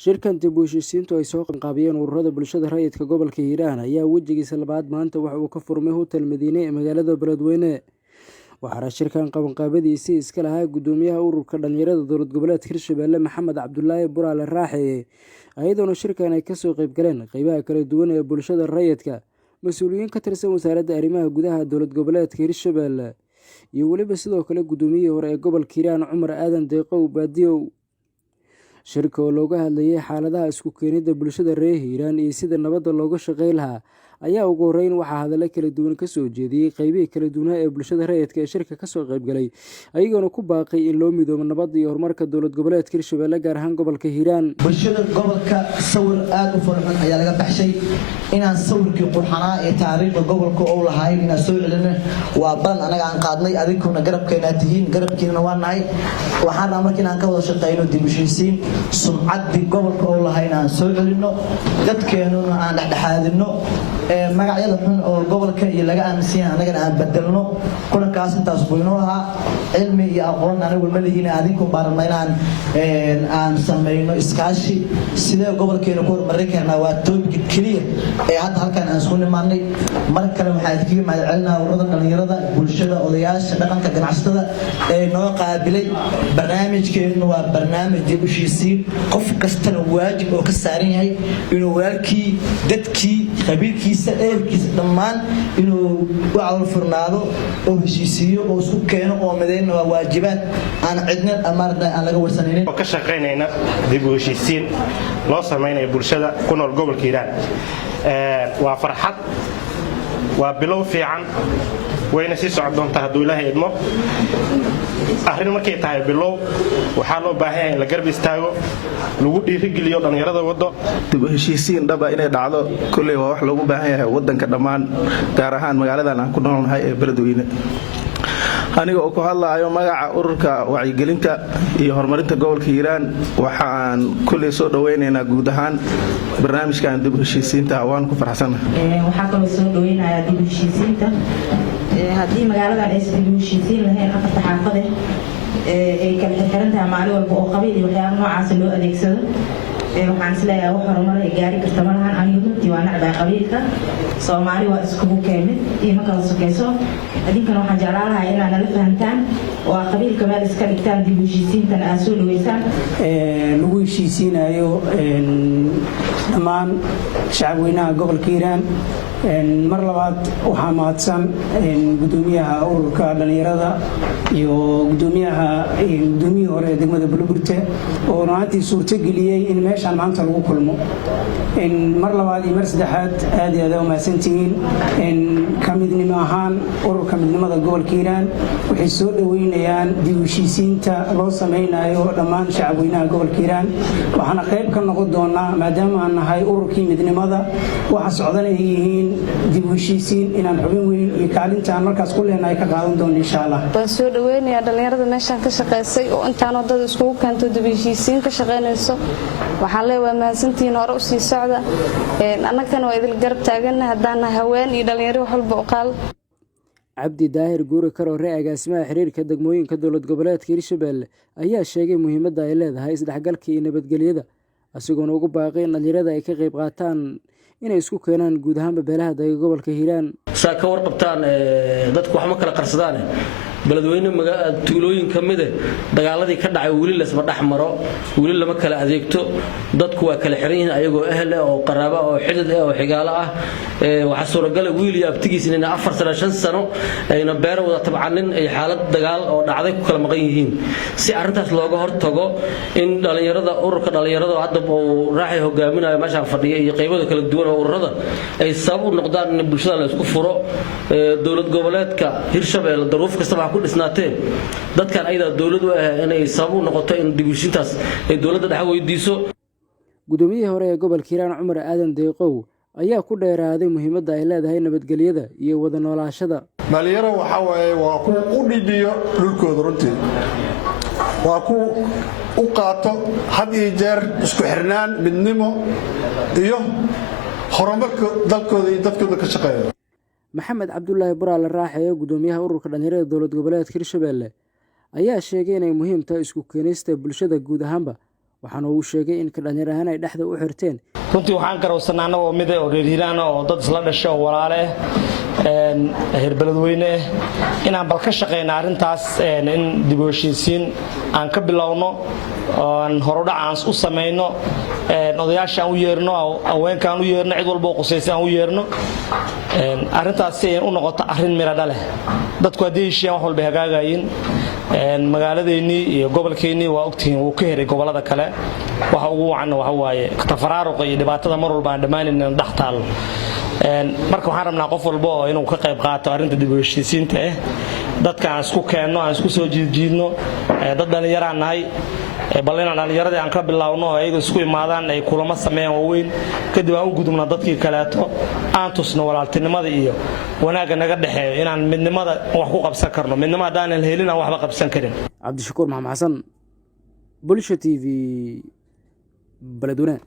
Shirkan dib u heshiisiintu ay soo qabanqaabiyeen ururada bulshada rayidka gobolka Hiiraan ayaa wejigiisa labaad maanta waxa uu ka furmay Hotel Madiine ee magaalada Beledweyne. Waxaana shirkan qabanqaabadiisii iska lahaa gudoomiyaha ururka dhalinyarada dowlad goboleedka Hirshabelle Maxamed Cabdullaahi Buraale Raaxe, ayadoona shirkan ay kasoo qayb galeen qaybaha kala duwan ee bulshada rayidka, mas-uuliyiin ka tirsan wasaaradda arrimaha gudaha dowlad goboleedka Hirshabelle iyo weliba sidoo kale gudoomiyihii hore ee gobolka Hiiraan Cumar Aadan Deeqow Baadiyow. Shirka oo looga hadlayay xaaladaha isku keenida bulshada reer Hiiraan iyo sida nabadda looga shaqeyn lahaa ayaa ugu horeyn waxaa hadallo kala duwan ka soo jeediyey qaybihii kala duwanaa ee bulshada rayidka ee shirka kasoo qayb galay, ayagoona ku baaqay in loo midoobo nabadda iyo horumarka dowlad goboleedka Hirshabelle gaar ahaan gobolka Hiiraan. bulshada gobolka sawir aad u farxan ayaa laga baxshay inaan sawirkii qurxanaa ee taariikhda gobolka oo lahayn inaan soo celino waa balan anaga aan qaadnay adinkuna garabkeena tihiin garabkiina waa nahay waxaan markii aan ka wada shaqeyno dib u heshiisiin sumcaddii gobolka oo lahayn aan soo celino dadkeenuna aan dhexdhexaadino magacyada xun oo gobolka iyo laga aaminsan anaga aan bedelno kulankaas intaas buu inoo ahaa cilmi iyo aqoon anagu ma leeyihiin adinku baarmaynaan aan sameeyno iskaashi sidee gobolkeena ku horumarin karnaa waa topic kaliya ee hadda halkan aan isku nimaanay mar kale waxaa idinkaga mahadcelinaa ururada dhalinyarada bulshada odayaasha dhaqanka ganacsatada ee noo qaabilay barnaamijkeenu waa barnaamij dib u heshiisiin qof kastana waajib oo ka saaran yahay inuu walaalkii dadkii qabiilkiisa ehelkiisa dhammaan inuu u cawal furnaado oo heshiisiyo oo isku keeno oo midayna waa waajibaad aan cidna amaarna aan laga warsanaynin oo ka shaqeynayna dib u heshiisiin loo sameeyo bulshada ku nool gobolka Hiiraan waa farxad waa bilow fiican wayna sii socon doontaa hadduu Ilaahay idmo arrin markay tahay bilow waxaa loo baahan yahay in la garab istaago lagu dhiirigeliyo dhalinyarada wado dib u heshiisiin dhaba inay dhacdo kulay waa wax loogu baahan yahay wadanka dhammaan gaar ahaan magaaladan aan ku noolnahay ee Beledweyne. aniga oo ku hadlaayo magaca ururka wacyigelinta iyo horumarinta gobolka Hiiraan waxaan kulay soo dhaweynaynaa guud ahaan barnaamijkan dib u heshiisiinta waan ku faraxsanahay waxaa kaloo soo dhaweynayaa dib u heshiisiinta haddii magaaladan ay dib u heshiisiin lahayn afarta xaafade ay kala xirxiran tahay maalin walba oo qabiil iyo waxyaabo noocaas loo adeegsado waxaan isleeyahay wax horumar ay gaari karta malahan anigu runtii waa nacbaa qabiilka Soomaali waa iskugu keenid iyo ma kala sokayso adinkana waxaan jeclaan lahaa inaad nala fahantaan oo qabiilka meel iska dhigtaan dib u heshiisiintan aad soo dhaweysaan lagu heshiisiinayo dhammaan shacabweynaha gobolka Hiiraan mar labaad waxaa mahadsan gudoomiyaha ururka dhalinyarada iyo gudoomiyihii hore ee degmada Bulburte oo runtii suurto geliyay in meeshaan maanta lagu kulmo mar labaad iyo mar saddexaad aad iyo aad u mahadsantihiin ka midnimo ahaan ururka midnimada gobolka Hiiraan waxay soo dhaweynayaan dib u heshiisiinta loo sameynayo dhammaan shacabweynaha gobolka Hiiraan waxaana qayb ka noqon doonaa maadaama aan nahay ururkii midnimada waxa socdan ay yihiin dib u heshiisiin inaan xubin weyn iyo kaalinta aan markaas ku leenahay ka qaadan doono insha Allah. waan soo dhaweynayaa dhalinyarada meeshaan ka shaqeysay oo intaan wadada iskugu keento dib u heshiisiin ka shaqeynayso waxaan leeyahay mahadsantiin hore u sii socda annagana waa idil garab taaganna haddaan haween iyo dhalinyaro wax walba u qaal. Cabdi Daahir Guure Karoore agaasimaha xiriirka degmooyinka dowlad goboleedka Hirshabelle ayaa sheegay muhiimadda ay leedahay isdhexgalka iyo nabadgelyada asigoona ugu baaqay in dhalinyarada ay ka qayb qaataan inay isku keenaan guud ahaan beelaha daga gobolka Hiiraan saa ka warqabtaan dadku wax ma kala qarsadaan Beledweyne tuulooyin kamid ah dagaaladii ka dhacay wili la isma dhaxmaro wili lama kala adeegto dadku waa kala xiran yihiin ayagoo ehl ah oo qaraabo oo xidid ah oo xigaalo ah waxa suuragal ah wiil iyo abtigiis inay 4 sano 5 sano ayna beer wada tabcanin ay xaalad dagaal oo dhacday ku kala maqan yihiin si arintaas looga hortago in dhalinyarada ururka dhalinyarada hadda oo raaxay hogaaminayo meesha fadhiya iyo qaybada kala duwan oo ururada ay sabab u noqdaan in bulshada la isku furo dowlad goboleedka Hirshabelle daruuf kasta ku dhisnaateen dadkan ayda dawladdu inay sabab u noqoto in dib u heshiintaas ay dawladda dhex weydiiso. Gudoomiyihii hore ee gobolka Hiiraan Cumar Aadan Deeqow ayaa ku dheeraaday muhiimadda ay leedahay nabadgelyada iyo wada noolaashada. dhalinyaro waxa waaye waa ku u dhibiyo dhulkooda runtii waa ku u qaato had iyo jeer isku xirnaan midnimo iyo horumarka dalkooda iyo dadkooda ka shaqeeya. Maxamed Cabdullaahi Buraale Raaxe gudoomiyaha ururka dhalinyarada dowlad goboleedka Hirshabelle ayaa sheegay inay muhiim tahay isku keenista bulshada guud ahaanba waxaana uu sheegay in ka dhalinyar ahaan ay dhexda u xirteen. runtii waxaan garowsanaa annagoo mid oo reer Hiiraan oo dad isla dhashay oo walaale heer Beledweyne inaan bal ka shaqeyno arrintaas in dib u heshiisiin aan ka bilowno aan horudhac aan u sameeyno odayaasha aan u yeerno haweenka aan u yeerno cid walba oo qosaysan aan u yeerno arrintaas si ay u noqoto arrin mira dhale dadku hadii heshiiyaan wax walba hagaagayeen magaaladeennii iyo gobolkeennii waa ogtihiin uu ka heray gobolada kale waxa ugu wacan waxa waaye tafaraaruq iyo dhibaatada mar walba aan dhamaanaynin dhaxtaal marka waxaan rabnaa qof walba oo inuu ka qayb qaato arrinta dib u heshiisiinta dadka aan isku keenno aan isku soo jiidno dad dhalinyaro aan nahay bal inaan dhalinyaradii aan ka bilaawno oo ayaga isku imaadaan ay kulamo sameeyaan waaweyn kadib aan u gudubno dadkii kaleeto aan tusno walaaltinimada iyo wanaagga naga dhaxeeyo inaan midnimada wax ku qabsan karno midnimada hadaan helin aan waxba qabsan karin. Cabdishakuur Maxamed Xasan, Bulsho TV, Beledweyne.